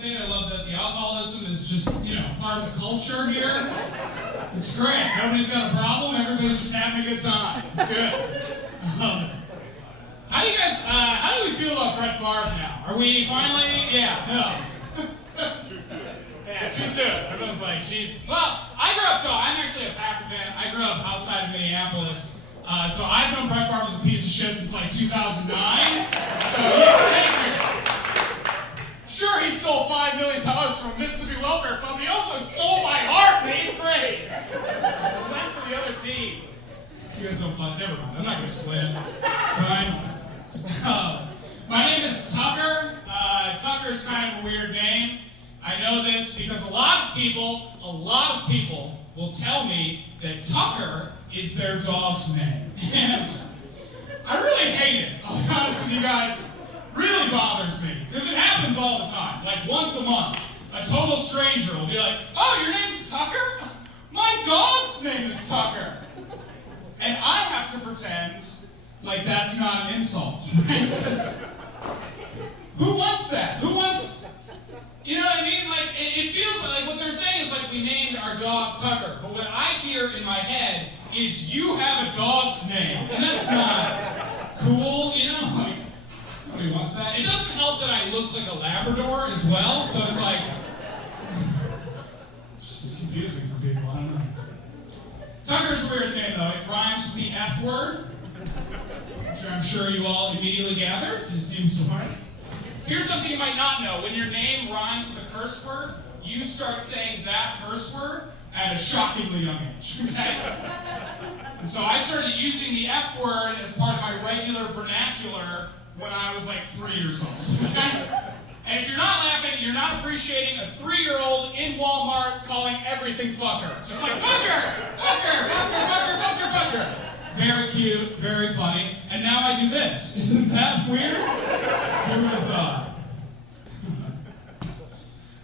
state. I love that the alcoholism is just, part of the culture here. It's great. Nobody's got a problem. Everybody's just having a good time. It's good. How do we feel about Brett Favre now? Are we finally? Yeah, no. Too soon. Yeah, too soon. Everyone's like, Jesus. Well, I'm actually a Packer fan. I grew up outside of Minneapolis. So I've known Brett Favre as a piece of shit since like 2009. So sure, he stole $5 million from a Mississippi welfare fund, but he also stole my heart in 8th grade. Not for the other team. You guys don't fun. Never mind. I'm not going to explain it. It's fine. My name is Tucker. Tucker's kind of a weird name. I know this because a lot of people will tell me that Tucker is their dog's name. And I really hate it. I'll be honest with you guys. Really bothers me. Because it happens all the time. Like once a month, a total stranger will be like, "Oh, your name's Tucker? My dog's name is Tucker." And I have to pretend like that's not an insult. Right? Because who wants that? Who wants... You know what I mean? Like, it feels like what they're saying is like we named our dog Tucker. But what I hear in my head is you have a dog's name. And that's not cool, Like, nobody wants that. It doesn't help that I look like a Labrador as well, so it's like... It's just confusing for people, I don't know. Tucker's a weird name, though. It rhymes with the F word, which I'm sure you all immediately gathered. It seems smart. Here's something you might not know. When your name rhymes with a curse word, you start saying that curse word at a shockingly young age. Okay? And so I started using the F word as part of my regular vernacular when I was like 3 years old. Okay? And if you're not laughing, you're not appreciating a 3-year-old in Walmart calling everything fucker. Just like, fucker! Fucker! Fucker! Fucker! Fucker! Fucker! Very cute, very funny. And now I do this. Isn't that weird? Who would have thought?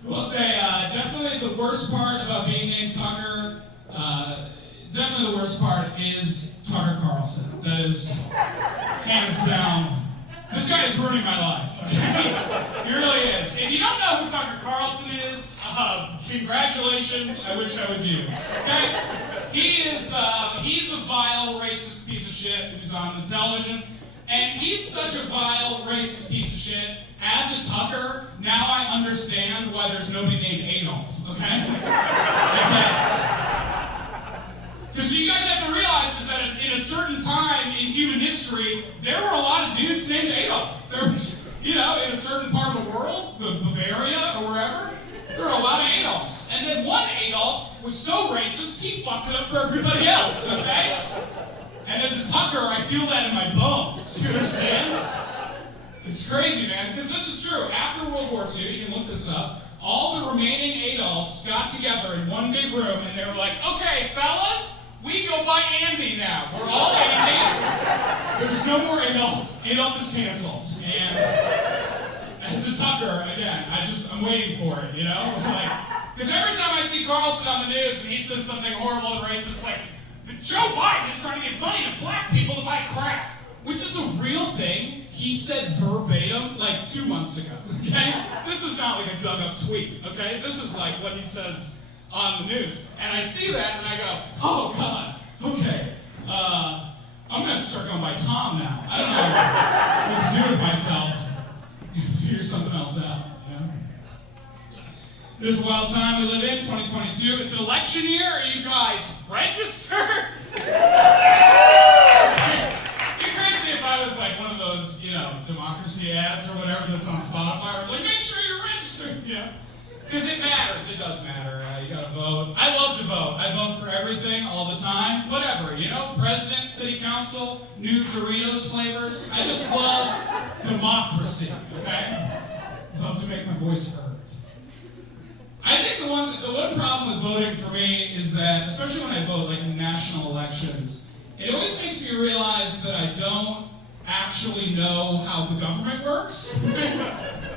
I will say, definitely the worst part about being named Tucker, definitely the worst part is Tucker Carlson. That is, hands down, this guy is ruining my life, okay? He really is. If you don't know who Tucker Carlson is, congratulations, I wish I was you, okay? He's a vile, racist piece of shit who's on the television, and he's such a vile, racist piece of shit. As a Tucker, now I understand why there's nobody named Adolf, okay? Because what you guys have to realize is that in a certain time in human history, there were a lot of dudes named Adolf. There was, in a certain part of the world, the Bavaria or wherever, there were a lot of Adolfs. And then one Adolf was so racist, he fucked it up for everybody else, okay? And as a Tucker, I feel that in my bones. Do you understand? It's crazy, man, because this is true. After World War II, you can look this up, all the remaining Adolfs got together in one big room, and they were like, "Okay, fellas, we go by Andy now. We're all Andy. There's no more Adolf. Adolf is canceled." And as a Tucker, again, I'm waiting for it, because every time I see Carlson on the news and he says something horrible and racist, like, Joe Biden is trying to give money to black people to buy crack, which is a real thing. He said verbatim like 2 months ago, okay? This is not like a dug-up tweet, okay? This is like what he says on the news. And I see that and I go, oh God, okay. I'm gonna have to start going by Tom now. I don't know what to do with myself. Figure something else out, It is a wild time we live in, 2022. It's an election year. Are you guys registered? If I was like one of those, democracy ads or whatever that's on Spotify, I was like, make sure you're registered, Because it matters, it does matter. You gotta vote. I love to vote. I vote for everything, all the time, whatever, president, city council, new Doritos flavors. I just love democracy, okay? Love to make my voice heard. I think the one problem with voting for me is that, especially when I vote, like in national elections, it always makes me realize that I don't actually know how the government works.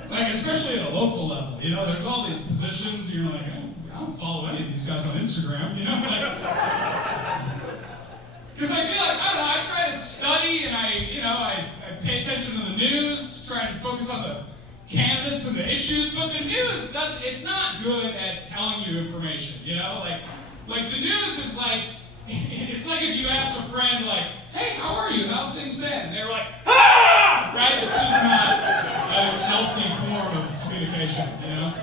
Like, especially at a local level, there's all these positions, you're like, I don't follow any of these guys on Instagram, because I feel like, I don't know, I try to study and I pay attention to the news, try to focus on the candidates and the issues, but the news it's not good at telling you information, you know? Like the news is like, it's like if you ask a friend, like, hey, how are you? How have things been? And they're like, ah! Right? It's just not a healthy form of communication, you know?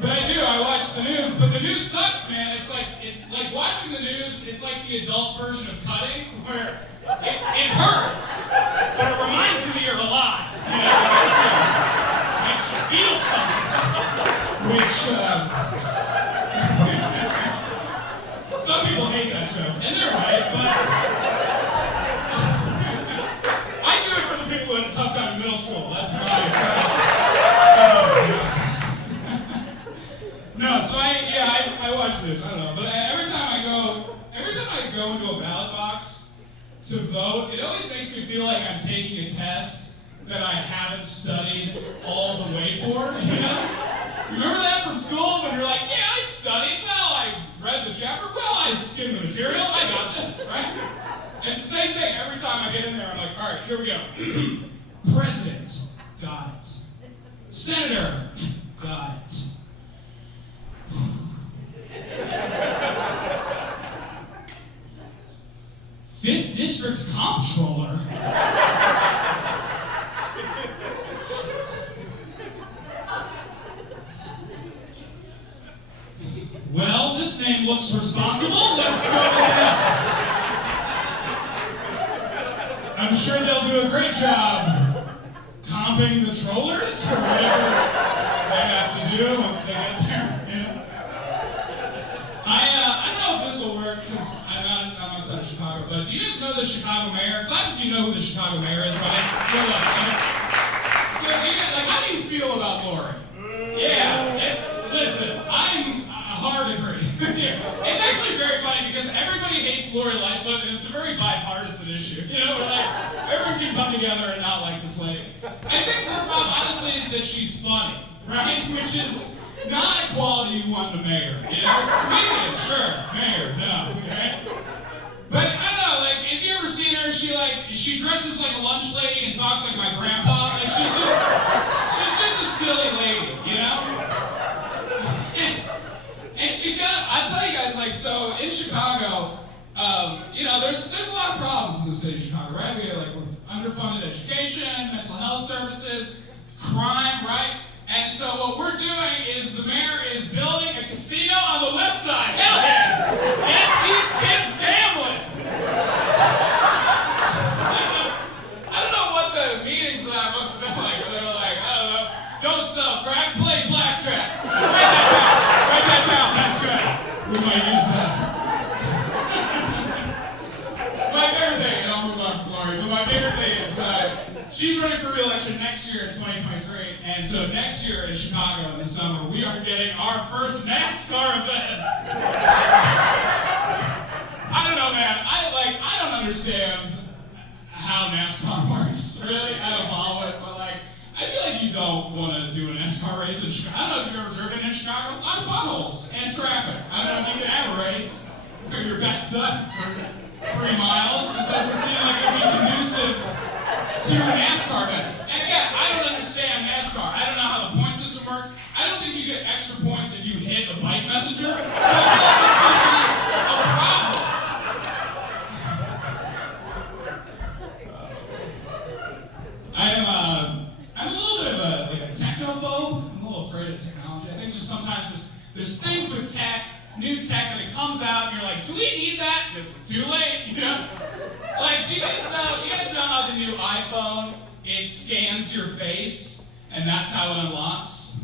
But I watch the news, but the news sucks, man. It's like watching the news, it's like the adult version of cutting, where it hurts, but it reminds you that you're alive. You know, it makes you feel something. Which, some people hate that show, and they're right, but I do it for the people who had a tough time in middle school. That's why. No, so I watch this. I don't know, but every time I go into a ballot box to vote, it always makes me feel like I'm taking a test that I haven't studied all the way for. You know? Remember that from school when you're like, yeah, I studied. Well, I read the chapter. Well, I skimmed the material. I got this, right? It's the same thing every time I get in there. I'm like, all right, here we go. President, got it. Senator, got it. Fifth District Comptroller. Well, this name looks responsible. Let's go ahead. I'm sure they'll do a great job comping the trollers or whatever they have to do once they get there. You know? I don't know if this will work because I'm outside of Chicago, but do you guys know the Chicago mayor? Clap if you know who the Chicago mayor is, right? Good luck. So, how do you feel about Lori? Yeah, listen, I'm hard to agree. It's actually very funny because everybody hates Lori Lightfoot, and it's a very bipartisan issue. You know, everyone can come together and not like this lady. I think her problem, honestly, is that she's funny, right? Which is not a quality you want in a mayor, you know? Comedian, sure. Mayor, no, okay? But I don't know, have you ever seen her? She dresses like a lunch lady and talks like my grandpa. She's just a silly lady, you know? And I'll tell you guys, so in Chicago, there's a lot of problems in the city of Chicago, right? We have underfunded education, mental health services, crime, right? And so what we're doing is the mayor is building a casino on the west side. Hell yeah! Get these kids gambling! I don't know what the meeting for that must have been like, but they were like, I don't know, don't sell crack, play blackjack. Write that down, that's good. We might use that. My favorite thing, and I'll move on from Lori, but my favorite thing is she's running for re-election next year in 2023, and so next year in Chicago in the summer, we are getting our first NASCAR event. I don't know, man. I don't understand how NASCAR works, really. I don't follow it, but I feel like you don't want to do a NASCAR race in Chicago. I don't know if you've ever driven in Chicago. A lot of potholes and traffic. I don't know if you can have a race where you're backed up for 3 miles. It doesn't seem like it would be conducive to a NASCAR event. And again, I don't understand NASCAR. I don't know how the point system works. I don't think you get extra points if you hit a bike messenger. So I feel like it's going to be a problem. I'm a little bit of a technophobe. I'm a little afraid of technology. I think just sometimes there's things with tech, new tech, and it comes out, and you're like, do we need that? And it's too late, you know? Do you guys know how the new iPhone, it scans your face, and that's how it unlocks?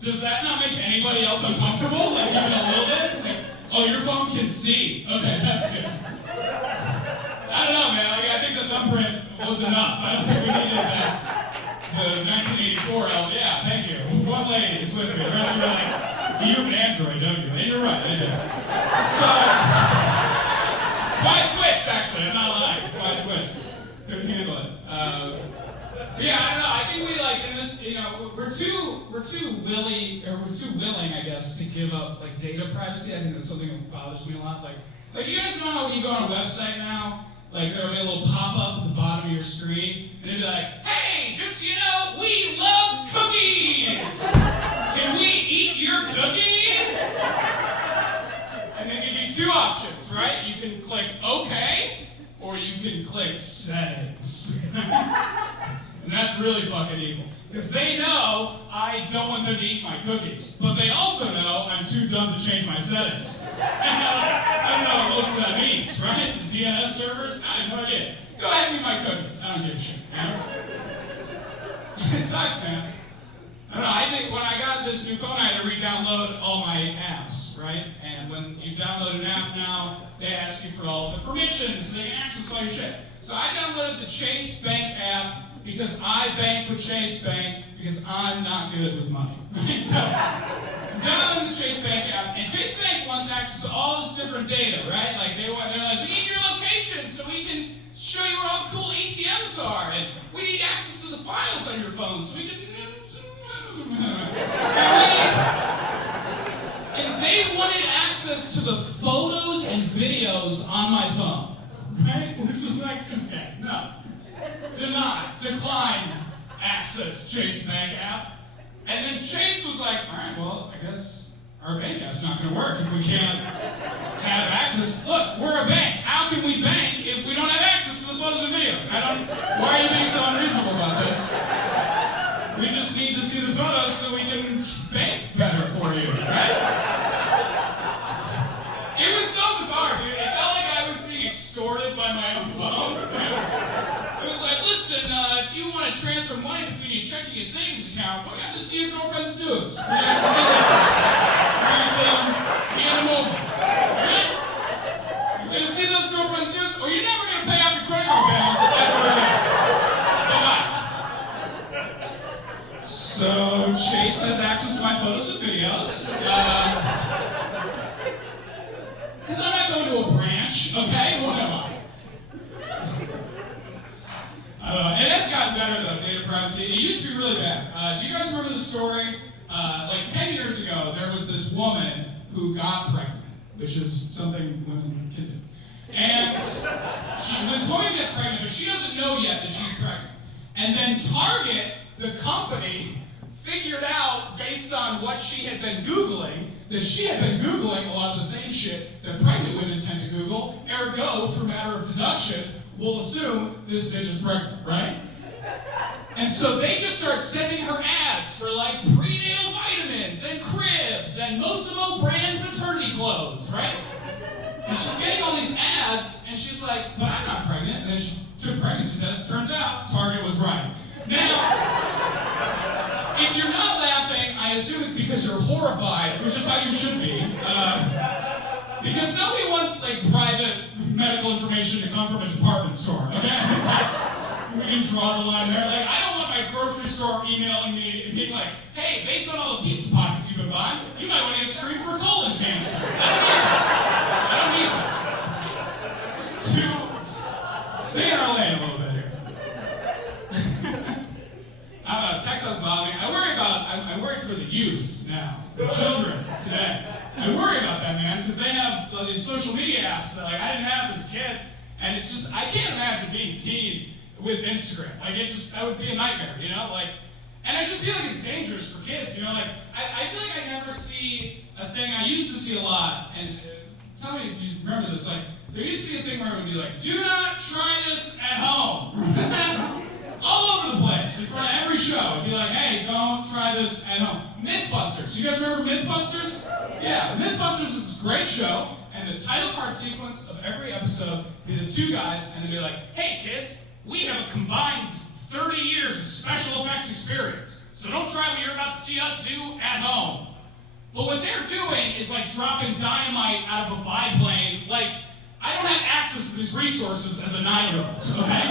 Does that not make anybody else uncomfortable? Even a little bit? Oh, your phone can see. Okay, that's good. I don't know, man. I think the thumbprint was enough. I don't think we needed that. The 1984 album. Yeah, thank you. One lady is with me. The rest of you are like, you have an Android, don't you? And you're right, I do. So I switched, actually. I'm not lying. So I switched. Couldn't handle it. Yeah, I don't know. I think we in this, we're too willing, I guess, to give up data privacy. I think that's something that bothers me a lot. You guys know how when you go on a website now, there'll be a little pop-up at the bottom of your screen, and it'll be like, hey, just we love options, right? You can click OK, or you can click settings. And that's really fucking evil. Because they know I don't want them to eat my cookies. But they also know I'm too dumb to change my settings. I don't know what most of that means, right? The DNS servers? I have no idea. Go ahead and eat my cookies. I don't give a shit. You know? It sucks, man. I don't know. I think when I got this new phone, I had to re-download all my apps, right? And when you download an app now, they ask you for all the permissions. They can access all your shit. So I downloaded the Chase Bank app because I bank with Chase Bank because I'm not good with money. Right? So download the Chase Bank app, and Chase Bank wants access to all this different data, right? Like they're like, we need your location so we can show you where all the cool ATMs are, and we need access to the files on your phone so we can. And they wanted access to the photos and videos on my phone, right? Which was like, okay, no. Decline access Chase Bank app. And then Chase was like, all right, well, I guess our bank app's not going to work if we can't have access. Look, we're a bank. How can we bank if we don't have access to the photos and videos? Why are you being so unreasonable about this? We just need to see the photos so we can bank better for you, right? It was so bizarre, dude. It felt like I was being extorted by my own phone. It was like, listen, if you want to transfer money between your checking and savings account, we have to see your girlfriend's nudes. We have to see that. Via the mobile. Right? You're going to see those girlfriend's nudes, or you're never going to pay off your credit card balance ever again. Bye-bye. So Chase has access to my photos and videos. Because I'm not going to a branch, okay? What am I? And that's gotten better, though, data privacy. It used to be really bad. Do you guys remember the story? Like 10 years ago, there was this woman who got pregnant, which is something women can do. And this woman gets pregnant, but she doesn't know yet that she's pregnant. And then Target, the company, figured out, based on what she had been Googling, that she had been Googling a lot of the same shit that pregnant women tend to Google. Ergo, through matter of deduction, we'll assume this bitch is pregnant, right? And so they just start sending her ads for like prenatal vitamins and cribs and Mosimo brand maternity clothes, right? And she's getting all these ads, and she's like, but I'm not pregnant. And then she took a pregnancy test. Turns out, Target was right. Now, if you're not laughing, I assume it's because you're horrified, which is how you should be. Because nobody wants like private medical information to come from a department store, okay? We can draw the line there. Like, I don't want my grocery store emailing me and being like, hey, based on all the pizza pockets you've been buying, you might want to get screened for colon cancer. I don't need that. Stay in our lane a little bit here. I don't know, tech does bother me. I worry for the youth now, the children today. I worry about that, man, because they have these social media apps that like I didn't have as a kid, and it's just, I can't imagine being a teen with Instagram. Like, that would be a nightmare, you know? Like, and I just feel like it's dangerous for kids, you know? Like, I feel like I never see a thing I used to see a lot, and tell me if you remember this, like, there used to be a thing where it would be like, do not try this at home. All over the place, in front of every show. It'd be like, hey, don't try this at home. Mythbusters. You guys remember Mythbusters? Yeah, Mythbusters was a great show, and the title card sequence of every episode would be the two guys, and they'd be like, hey, kids, we have a combined 30 years of special effects experience, so don't try what you're about to see us do at home. But what they're doing is like dropping dynamite out of a biplane. Like, I don't have access to these resources as a 9-year-old, okay?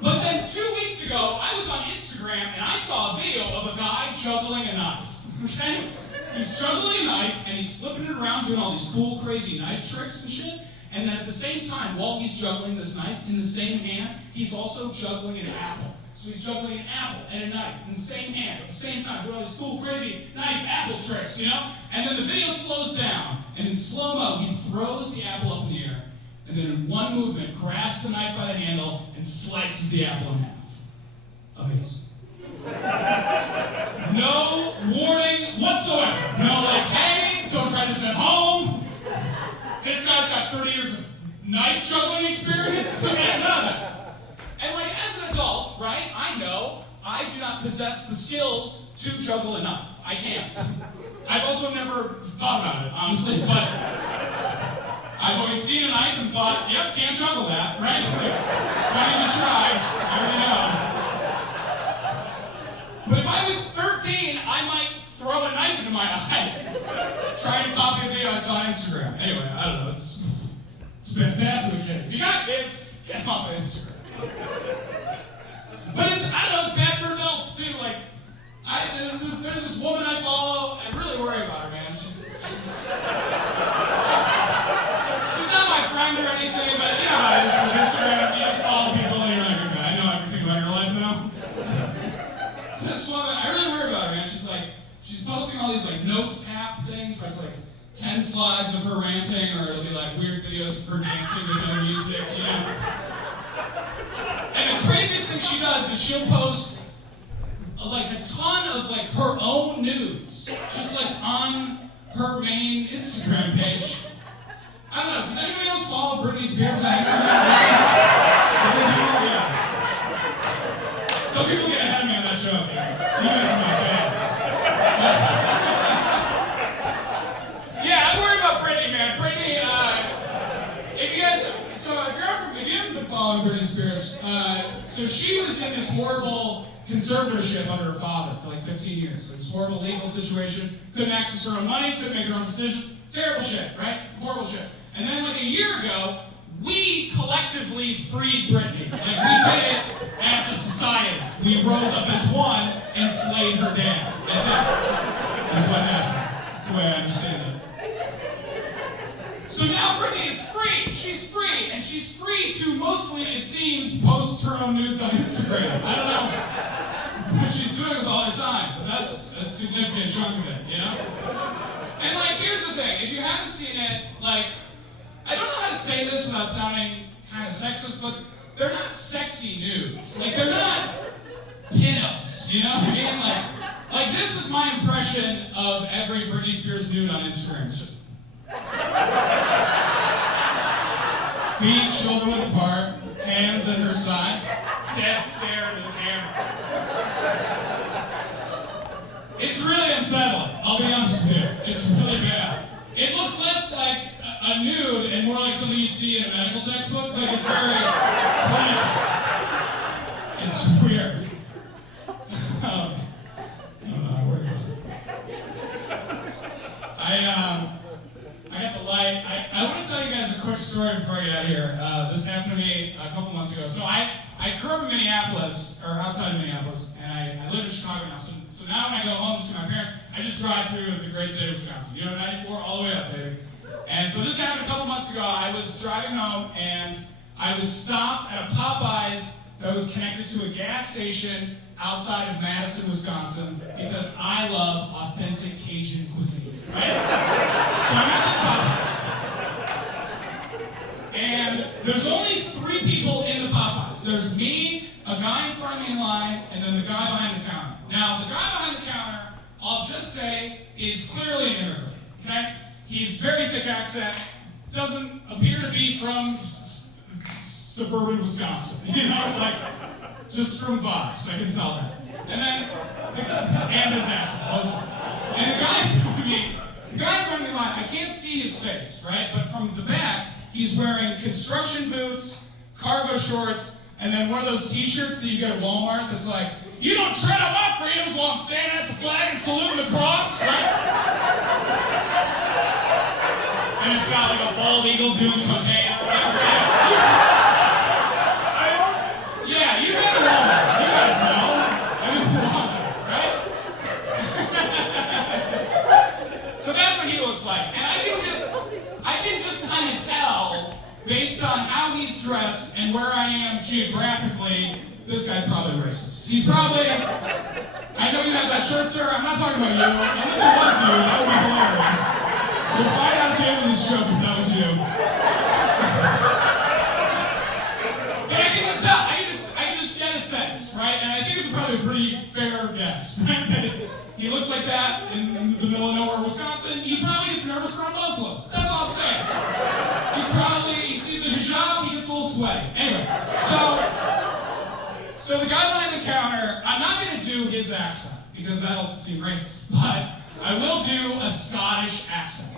But then 2 weeks ago, I was on Instagram and I saw a video of a guy juggling a knife, okay? He's juggling a knife and he's flipping it around doing all these cool, crazy knife tricks and shit. And then at the same time, while he's juggling this knife, in the same hand, he's also juggling an apple. So he's juggling an apple and a knife in the same hand at the same time, doing all these cool, crazy knife apple tricks, you know? And then the video slows down, and in slow-mo, he throws the apple up in the air, and then in one movement, grabs the knife by the handle and slices the apple in half. Amazing. No warning whatsoever. No, like, hey, don't try this at home. knife juggling experience? I mean, none of that. And like, as an adult, right, I know I do not possess the skills to juggle a knife. I can't. I've also never thought about it, honestly, but I've always seen a knife and thought, yep, can't juggle that, right? Not even try, I already know. But if I was 13, I might throw a knife into my eye, trying to copy a video I saw on Instagram. Anyway, I don't know, it's bad for the kids. If you got kids, get them off of Instagram. But it's, I don't know, it's bad for adults too. Like, there's this woman I follow. I really worry about her, man. She's not my friend or anything, but you know how it is with Instagram. You just follow people and you're like, okay, I know everything about your life now. So this woman, I really worry about her, man. She's posting all these like notes app things where it's like 10 slides of her ranting, or it'll be like weird videos of her dancing with her music, you know. And the craziest thing she does is she'll post like a ton of like her own nudes, just like on her main Instagram page. I don't know, does anybody else follow Britney Spears on Instagram? Yeah. Some people get ahead of me on that joke. You guys are my fans. Yeah, I worry about Britney, man. Britney, if you haven't been following Britney Spears, so she was in this horrible conservatorship under her father for like 15 years. Like this horrible legal situation. Couldn't access her own money, couldn't make her own decision. Terrible shit, right? Horrible shit. And then like a year ago, we collectively freed Britney. Like we did it as a society. We rose up as one and slayed her dad. That's what happened. That's the way I understand it. So now Britney is free. She's free, and she's free to mostly, it seems, post her own nudes on Instagram. I don't know what she's doing with all the time, but that's a significant chunk of it, you know? And like, here's the thing, if you haven't seen it, like, I don't know how to say this without sounding kind of sexist, but they're not sexy nudes. Like, they're not pinups, you know what I mean? Like this is my impression of every Britney Spears nude on Instagram. It's just feet shoulder width apart, hands at her sides, dead stare into the camera. It's really unsettling, I'll be honest with you. It's really bad. It looks less like a nude and more like something you'd see in a medical textbook. Like, it's very clinical. It's weird. I don't know, I worry about it. I got the light. I want to tell you guys a quick story before I get out of here. This happened to me a couple months ago. So I grew up in Minneapolis, or outside of Minneapolis, and I live in Chicago now. So now when I go home to see my parents, I just drive through the great state of Wisconsin. You know, 94 all the way up, baby. And so this happened a couple months ago. I was driving home, and I was stopped at a Popeyes that was connected to a gas station outside of Madison, Wisconsin, because I love authentic Cajun cuisine, right? So I'm at this Popeyes. And there's only 3 people in the Popeyes. There's me, a guy in front of me in line, and then the guy behind the counter. Now, the guy behind the counter, I'll just say, is clearly an immigrant, okay? He's very thick accent, doesn't appear to be from suburban Wisconsin, you know, like, just from vibes, I can tell that. And then, and his accent, also. And the guy in front of me line, I can't see his face, right? But from the back, he's wearing construction boots, cargo shorts, and then one of those t-shirts that you get at Walmart that's like, you don't tread on my freedoms while I'm standing at the flag and saluting the cross, right? And it's got like a bald eagle doing cocaine or whatever. Yeah, you've been to Walmart. You guys know. I've been to Walmart, right? So that's what he looks like. And I can just kind of tell, based on how he's dressed and where I am geographically, this guy's probably racist. He's probably, I know you have that shirt, sir. I'm not talking about you. Unless it was you, that would be hilarious. We'll find out at the end of this joke if that was you. But I can just tell, I can just get a sense, right? And I think it's probably a pretty fair guess. He looks like that in the middle of nowhere, Wisconsin. He probably gets nervous around Muslims. That's all I'm saying. He sees a sweaty. Anyway, so the guy behind the counter, I'm not going to do his accent because that'll seem racist, but I will do a Scottish accent.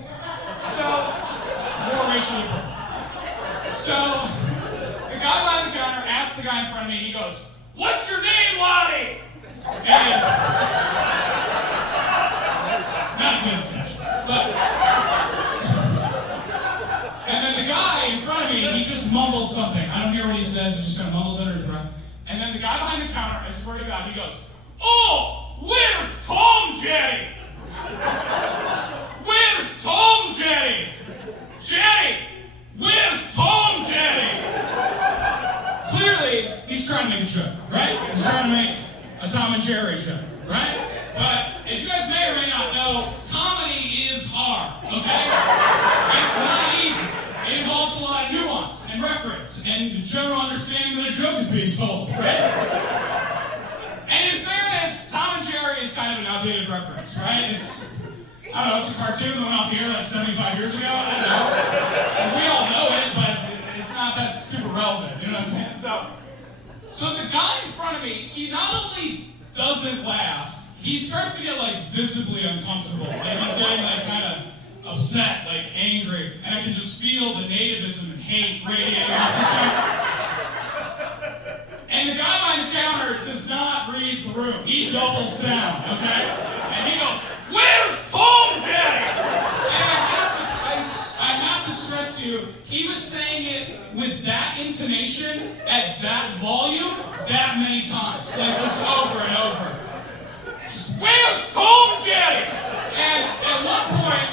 So, more racially appropriate. So, the guy behind the counter asks the guy in front of me, he goes, "What's your name, Waddy?" And, not good Scottish, but, and then the guy in front of me, he just mumbles something. I don't hear what he says, he just kind of mumbles under his breath. And then the guy behind the counter, I swear to God, he goes, "Oh, where's Tom, Jerry? Where's Tom, Jerry? Jerry, where's Tom, Jerry?" Clearly, he's trying to make a joke, right? He's trying to make a Tom and Jerry joke, right? But as you guys may or may not know, comedy is hard, okay? It's not easy. It involves a lot of nuance and reference and the general understanding that a joke is being told, right? And in fairness, Tom and Jerry is kind of an outdated reference, right? I don't know, it's a cartoon that went off the air like 75 years ago, I don't know. And we all know it, but it's not that super relevant, you know what I'm saying? So the guy in front of me, he not only doesn't laugh, he starts to get like visibly uncomfortable. Like he's getting like kind of upset, like angry, and I can just feel the nativism and hate radiating off his head. And the guy behind the counter does not read the room. He doubles down, okay? And he goes, "Where's Tom, Jerry?" And I have to stress to you, he was saying it with that intonation, at that volume, that many times. Like just over and over. Just, "Where's Tom, Jerry?" And at one point,